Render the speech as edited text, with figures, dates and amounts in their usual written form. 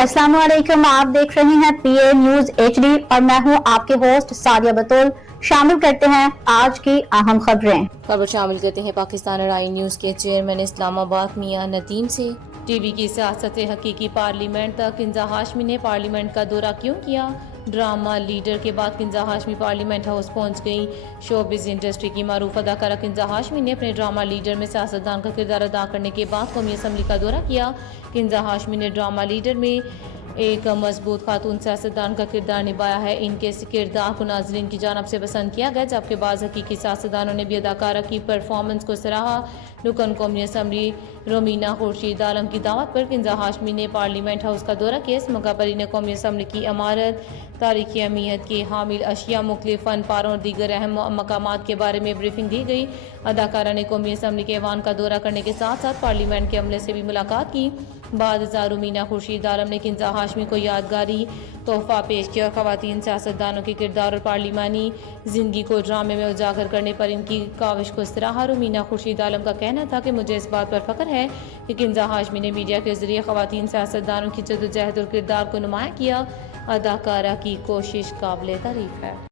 अस्सलाम वालेकुम, आप देख रहे हैं पीए न्यूज एचडी और मैं हूं आपके होस्ट सादिया बतौल। शामिल करते हैं आज की अहम खबरें। शामिल करते हैं पाकिस्तान और आई न्यूज़ के चेयरमैन इस्लामाबाद मियां नदीम से। टीवी की सियासत से हकीकी पार्लियामेंट तक किंजा हाशमी ने पार्लियामेंट का दौरा क्यों किया? ड्रामा लीडर के बाद किंजा हाशमी पार्लियामेंट हाउस पहुंच गई। शोबिज़ इंडस्ट्री की मारूफ अदाकारा किंजा हाशमी ने अपने ड्रामा लीडर में सियासतदान का किरदार अदा करने के बाद कौमी असम्बली का दौरा किया। किंजा हाशमी ने ड्रामा लीडर में एक मजबूत खातून सियासतदान का किरदार निभाया है। इनके किरदार को नाजरीन की जानब से पसंद किया गया, जबकि बाज़ हकीकी सियासतदानों ने भी अदाकारा की परफॉर्मेंस को सराहा। रुकन कौमी असम्बली रोमीना खुर्शीद आलम की दावत पर किंजा हाशमी ने पार्लियामेंट हाउस का दौरा किया। इस मौका पर इन्हें कौमी असम्बली की इमारत, तारीखी अहमियत के हामिल अशिया, मुख्तलिफ फन पारों और दीगर अहम मकामात के बारे में ब्रीफिंग दी गई। अदाकारा ने कौमी असम्बली के ऐवान का दौरा करने के साथ साथ पार्लियामेंट के अमले से भी मुलाकात की। बाद रुमीना खुर्शीद आलम ने किंजा हाशमी को यादगारी तोहफा पेश किया और खवातीन सियासतदानों के किरदार और पार्लिमानी जिंदगी को ड्रामे में उजागर करने पर इनकी काविश को सराहा। रुमीना खुर्शीद आलम का कहना था कि मुझे इस बात पर फख्र है कि किंजा हाशमी ने मीडिया के जरिए खवातीन सियासतदानों की जद्दोजहद और किरदार को नुमाया किया। अदाकारा की कोशिश काबिल तारीफ है।